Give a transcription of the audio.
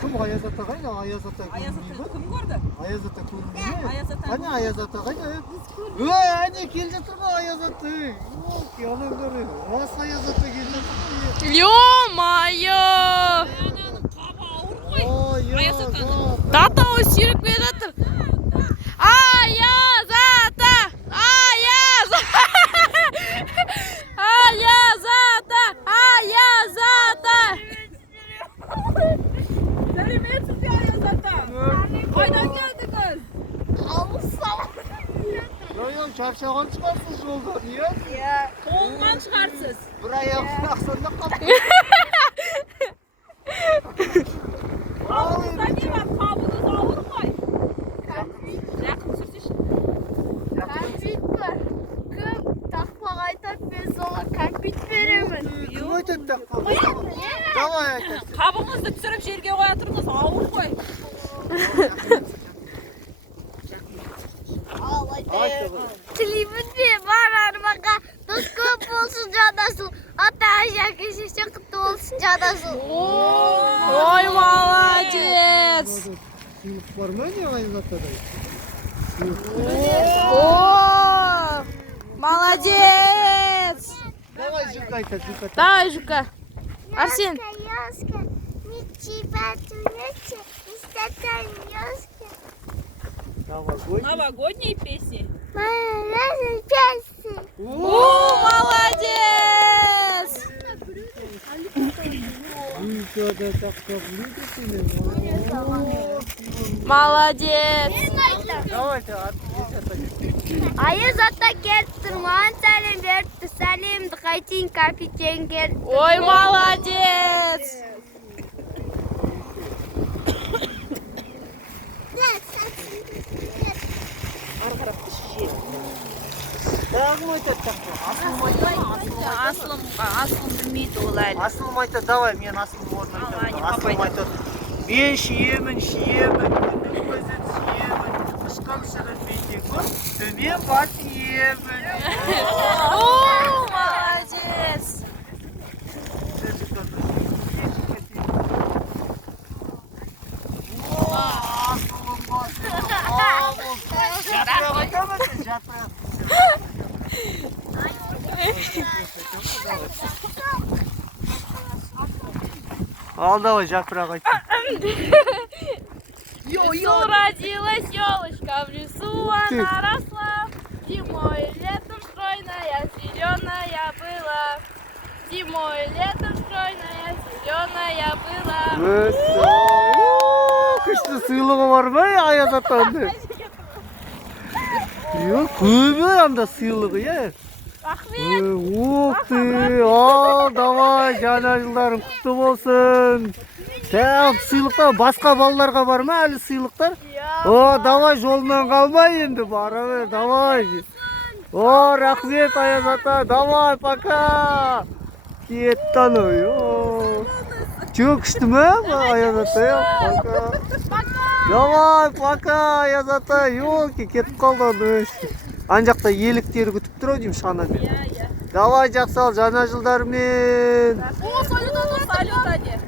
Кім Аяз ата қайда? Аяз ата көрінбейді. Кім көрді? Аяз ата көрінбейді. Аяз ата. Ана Аяз ата қайда? Әне келе жатыр ғой Аяз ата. Алаңдар. Рас Аяз ата келе жатыр. Ё-моё! Қаба ауыр ғой. Аяз атаны. Татау сүйреп келе жатыр. Аяз ата! Аяз! Аяз ата! Аяз ата! Сәлеметсіз бе Аяз ата? Қайдан келдіңіз? Yok çarşavan çıkarsınız yoldan ya. Тоңған шығарсыз. Bir ayak bıraksan da kapı. Ауызда не бар? Қабыңыз ауыр ғой. Жақын сүрсеші. Кәмпит бар. Кім тақпақ айтады, мен соған кәмпит беремін. Kim ötedi takma? Davay aytarsın. Қабыңызды түсіріп жерге қоя тұрыңыз, ауыр ғой. Тілеймін бе, бар армаға дос көп болсын жанасыл. Ата әжәке шеше құтты болсын жанасыл. Ой, молодец! Sıyılık var mı ne Аяз atada? О, молодец! Давай жük aytat, jük aytat. Давай, Жука. Арсен. Yoska, мичи батунече, истатан yoska. Давай, Новогодние песни. Малазы пясы. О, молодец! Ülkede taktak lütfen. Молодец! Давай at, Аяз ата келіп тұр, маған сәлем беріпті. Сәлемді қайтейін, капитан келіп. Ой, молодец! Dağım aytat takma. Asılım aytat. Асылым білмейді ол әлі. Asılım aytat, давай men asılım orada Ага, aytat. не Asılım папа aytat. Ben şiyemin, günün gözün şiyemin. Kışkam şırın beytek var. Tömen bat yemin. О, молодец! Asılım bat. Jatra batamazsın, jatra. Al давай, жапырақ айт. Йо-йо! Родилась елочка в лесу, она росла. Зимой и летом стройная, зеленая была. Зимой и летом стройная, зеленая была. Күшті сыйлығы бар ма Аяз атаның? Көбі анда сыйлығы, е? Рахмет! Ух ты! Ал, давай, жаңа жылдарың құтты болсын. Сәл сыйлықтар, басқа балаларға бар ма әлі сыйлықтар? О, давай, жолынан қалмай енді, бара бер, давай. О, рахмет Аяз ата, давай, пока. Кетті анау. Çok күшті ме Аяз ата, пока. Давай, пока, Аяз ата, елки, кетіп қалды аны. Ан жақта еліктері күтіп тұр ау деймін шанамен. Давай, жақсы ал, жаңа жылдармен. О, салют, салют,